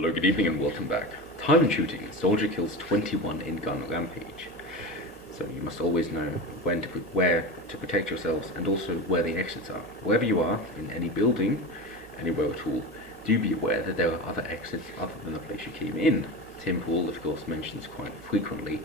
Hello, good evening, and welcome back. Thailand shooting. Soldier kills 21 in gun rampage. So you must always know where to protect yourselves and also where the exits are. Wherever you are, in any building, anywhere at all, do be aware that there are other exits other than the place you came in. Tim Pool, of course, mentions quite frequently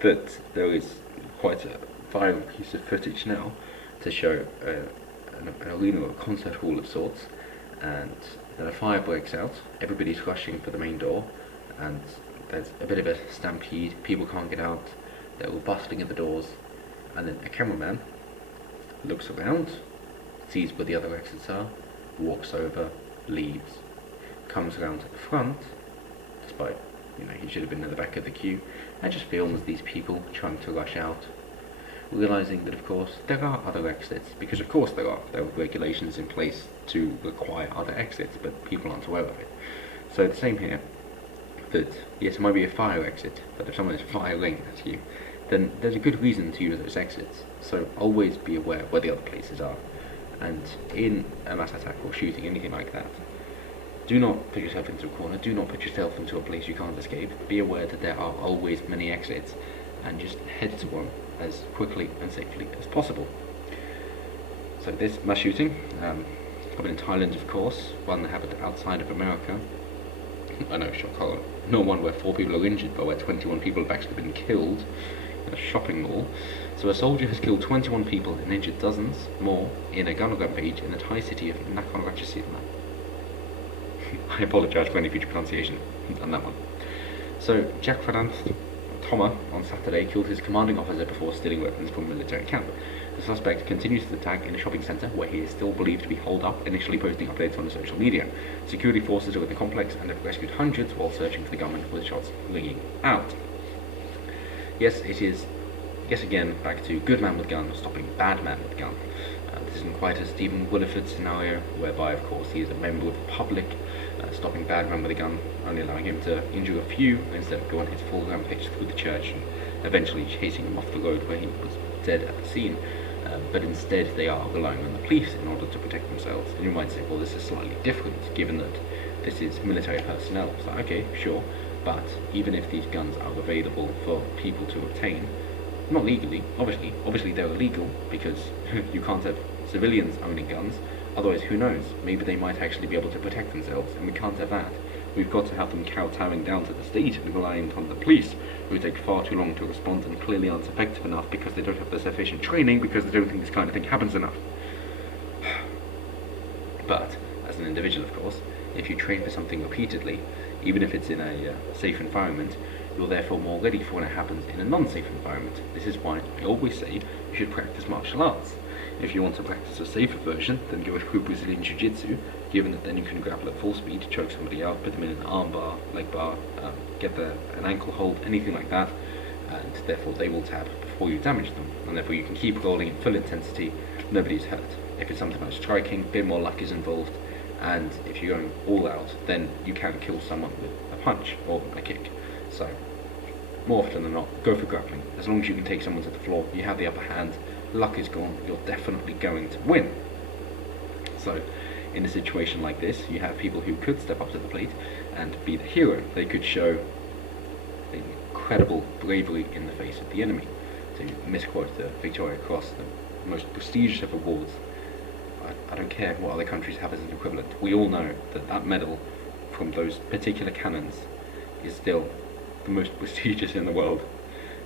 that there is quite a viral piece of footage now to show an arena or a concert hall of sorts, and then a fire breaks out, everybody's rushing for the main door, and there's a bit of a stampede, people can't get out, they're all bustling at the doors, and then a cameraman looks around, sees where the other exits are, walks over, leaves, comes around to the front, despite, he should have been in the back of the queue, and just films these people trying to rush out, realizing that of course there are other exits, because of course there are regulations in place to require other exits, but people aren't aware of it. So the same here, that yes, it might be a fire exit, but if someone is firing at you, then there's a good reason to use those exits. So always be aware where the other places are, and in a mass attack or shooting, anything like that, do not put yourself into a corner, do not put yourself into a place you can't escape. Be aware that there are always many exits, and just head to one as quickly and safely as possible. So this mass shooting happened in Thailand, of course, one that happened outside of America. I know, shock horror. Not one where 4 people are injured, but where 21 people have actually been killed in a shopping mall. So a soldier has killed 21 people and injured dozens more in a gun rampage in the Thai city of Nakhon Ratchasima. I apologise for any future pronunciation on that one. So Jack Pradhanth Thoma on Saturday killed his commanding officer before stealing weapons from a military camp. The suspect continues his attack in a shopping centre where he is still believed to be holed up, initially posting updates on social media. Security forces are in the complex and have rescued hundreds while searching for the gunman, with shots ringing out. Yes, it is, yes again, back to good man with gun stopping bad man with gun. This isn't quite a Stephen Williford scenario, whereby of course he is a member of the public, stopping bad man with a gun, only allowing him to injure a few instead of go on his full rampage through the church and eventually chasing him off the road where he was dead at the scene. But instead they are relying on the police in order to protect themselves. And you might say, well, this is slightly different given that this is military personnel. It's like, okay, sure, but even if these guns are available for people to obtain, not legally, obviously they're illegal because you can't have civilians owning guns, otherwise who knows, maybe they might actually be able to protect themselves, and we can't have that. We've got to have them kowtowing down to the state and relying on the police, who take far too long to respond and clearly aren't effective enough because they don't have the sufficient training, because they don't think this kind of thing happens enough. But, as an individual of course, if you train for something repeatedly, even if it's in a safe environment, you're therefore more ready for when it happens in a non-safe environment. This is why I always say you should practice martial arts. If you want to practice a safer version, then go through Brazilian Jiu-Jitsu, given that then you can grapple at full speed, choke somebody out, put them in an arm bar, leg bar, get an ankle hold, anything like that, and therefore they will tap before you damage them, and therefore you can keep rolling at full intensity, nobody's hurt. If it's something like striking, a bit more luck is involved, and if you're going all out, then you can kill someone with a punch or a kick. So, more often than not, go for grappling. As long as you can take someone to the floor, you have the upper hand, luck is gone, you're definitely going to win. So, in a situation like this, you have people who could step up to the plate and be the hero. They could show incredible bravery in the face of the enemy. To misquote the Victoria Cross, the most prestigious of awards. I don't care what other countries have as an equivalent. We all know that that medal from those particular cannons is still the most prestigious in the world.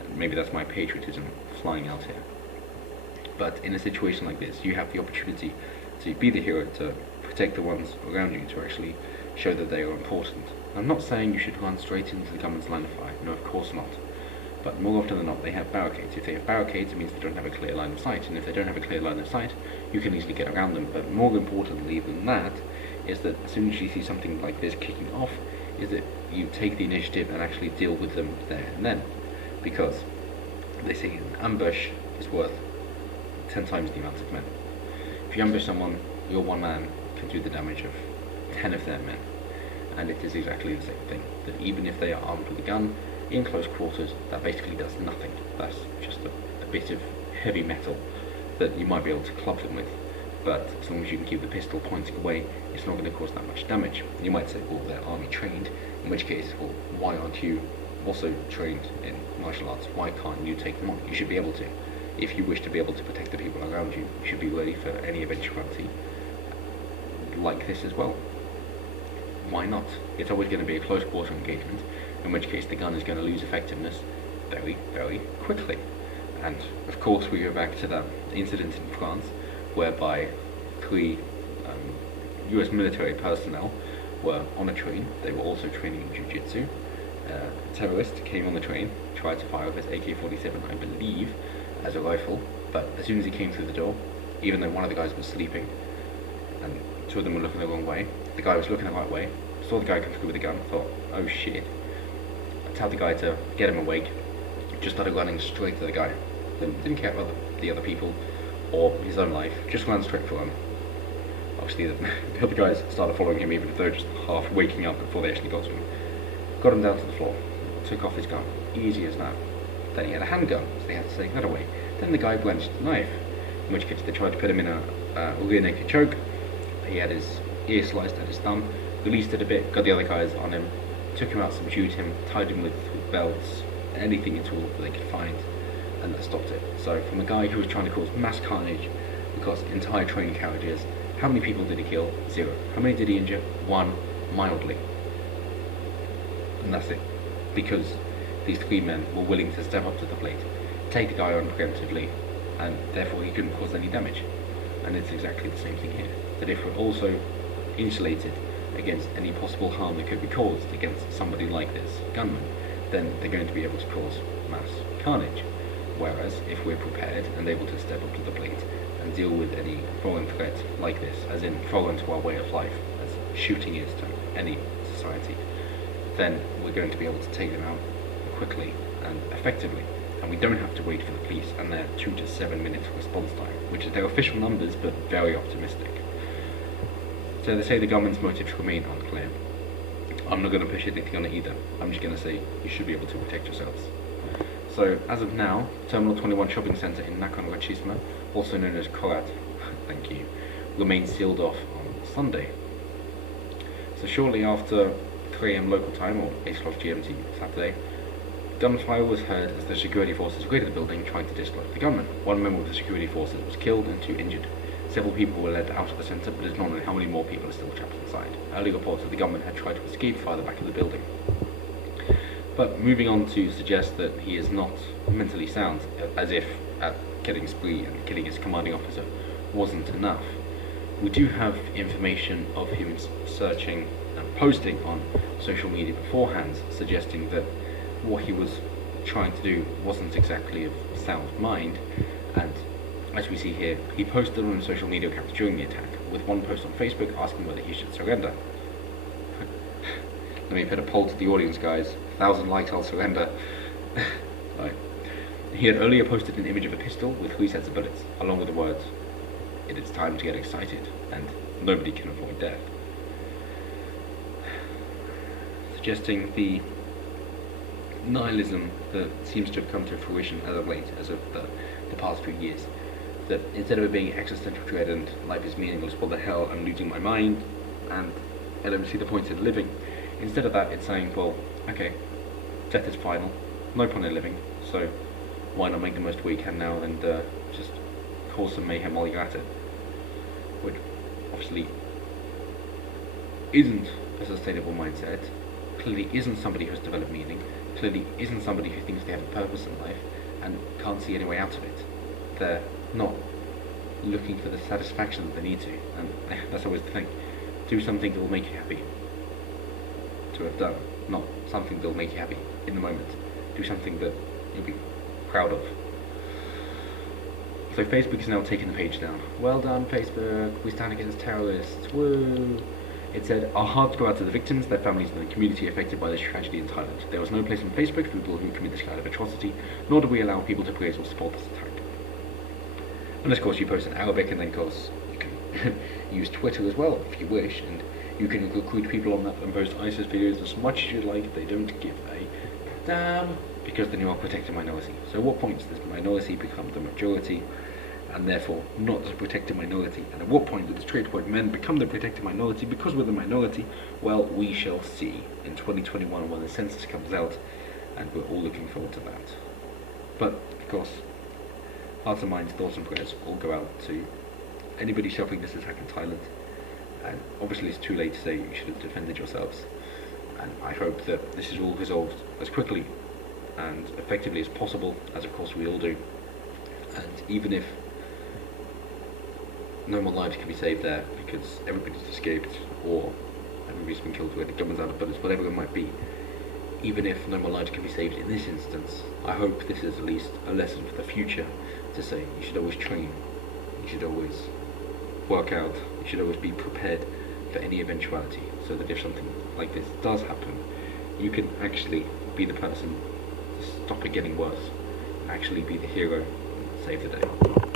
And maybe that's my patriotism flying out here. But in a situation like this, you have the opportunity to be the hero, to protect the ones around you, to actually show that they are important. I'm not saying you should run straight into the government's line of fire, no, of course not. But more often than not, they have barricades. If they have barricades, it means they don't have a clear line of sight, and if they don't have a clear line of sight, you can easily get around them. But more importantly than that, is that as soon as you see something like this kicking off, is that you take the initiative and actually deal with them there and then. Because they say an ambush is worth 10 times the amount of men. If you ambush someone, your one man can do the damage of 10 of their men. And it is exactly the same thing, that even if they are armed with a gun, in close quarters, that basically does nothing. That's just a bit of heavy metal that you might be able to club them with. But as long as you can keep the pistol pointing away, it's not going to cause that much damage. You might say, well, they're army trained. In which case, well, why aren't you also trained in martial arts? Why can't you take them on? You should be able to. If you wish to be able to protect the people around you, you should be ready for any eventuality like this as well. Why not? It's always going to be a close quarter engagement, in which case the gun is going to lose effectiveness very, very quickly. And of course we go back to that incident in France, whereby 3 US military personnel were on a train. They were also training in jiu-jitsu. A terrorist came on the train, tried to fire with his AK-47, I believe, as a rifle, but as soon as he came through the door, even though one of the guys was sleeping, and 2 of them were looking the wrong way, the guy was looking the right way, saw the guy come through with a gun, thought, oh shit. I told the guy to get him awake, just started running straight to the guy. Didn't care about the other people or his own life, just ran straight for him. Obviously the other guys started following him, even if they were just half waking up before they actually got to him. Got him down to the floor, took off his gun, easy as that. Then he had a handgun, so they had to take that away. Then the guy brandished a knife, in which case they tried to put him in a rear naked choke. He had his ear sliced at his thumb, released it a bit, got the other guys on him, took him out, subdued him, tied him with belts, anything at all that they could find, and that stopped it. So from a guy who was trying to cause mass carnage across entire train carriages, how many people did he kill? 0. How many did he injure? 1, mildly. And that's it. Because these 3 men were willing to step up to the plate, take the guy on preemptively, and therefore he couldn't cause any damage. And it's exactly the same thing here. That if we're also insulated against any possible harm that could be caused against somebody like this gunman, then they're going to be able to cause mass carnage. Whereas if we're prepared and able to step up to the plate and deal with any foreign threat like this, as in foreign to our way of life, as shooting is to any society, then we're going to be able to take them out quickly and effectively. And we don't have to wait for the police and their 2 to 7 minute response time, which is their official numbers, but very optimistic. So they say the government's motives remain unclear. I'm not going to push anything on it either. I'm just going to say you should be able to protect yourselves. So as of now, Terminal 21 Shopping Centre in Nakhon Ratchasima, also known as Korat, thank you, remains sealed off on Sunday. So shortly after 3 AM local time, or 8 o'clock GMT Saturday, gunfire was heard as the security forces raided the building trying to dislodge the gunman. 1 member of the security forces was killed and 2 injured. Several people were led out of the centre, but it's not known how many more people are still trapped inside. Early reports that the gunman had tried to escape via the back of the building. But moving on to suggest that he is not mentally sound, as if at killing spree and killing his commanding officer wasn't enough. We do have information of him searching and posting on social media beforehand, suggesting that what he was trying to do wasn't exactly of sound mind, and as we see here, he posted on social media accounts during the attack, with one post on Facebook asking whether he should surrender. Let me put a poll to the audience, guys. 1,000 likes, I'll surrender. Right. He had earlier posted an image of a pistol with 3 sets of bullets, along with the words, "It is time to get excited," and "Nobody can avoid death." Suggesting the nihilism that seems to have come to fruition as of late, as of the past few years. That instead of it being existential dread and life is meaningless, what the hell, I'm losing my mind, and I don't see the point in living. Instead of that, it's saying, well, okay, death is final, no point in living, so why not make the most we can now and just cause some mayhem while you're at it? Which obviously isn't a sustainable mindset, clearly isn't somebody who's developed meaning, clearly isn't somebody who thinks they have a purpose in life and can't see any way out of it. They're not looking for the satisfaction that they need to, and that's always the thing. Do something that will make you happy to have done, not something that will make you happy in the moment. Do something that you'll be proud of. So Facebook is now taking the page down. Well done, Facebook, we stand against terrorists, woo! It said, "Our hearts go out to the victims, their families and the community affected by this tragedy in Thailand. There was no place on Facebook for people who commit this kind of atrocity, nor do we allow people to praise or support this attack." And of course you post in Arabic, and then of course you can use Twitter as well if you wish, and you can recruit people on that and post ISIS videos as much as you like. They don't give a damn, because then you are protecting minority. So at what point does this minority become the majority? and therefore not the protected minority. And at what point do the straightforward men become the protected minority because we're the minority? Well, we shall see in 2021 when the census comes out, and we're all looking forward to that. But, of course, hearts and minds, thoughts and prayers all go out to anybody suffering this attack in Thailand. And obviously it's too late to say you should have defended yourselves. And I hope that this is all resolved as quickly and effectively as possible, as of course we all do. And even if no more lives can be saved there because everybody's escaped or everybody's been killed with the government's out of bullets, whatever it might be, even if no more lives can be saved in this instance, I hope this is at least a lesson for the future to say you should always train, you should always work out, you should always be prepared for any eventuality, so that if something like this does happen, you can actually be the person to stop it getting worse, actually be the hero and save the day.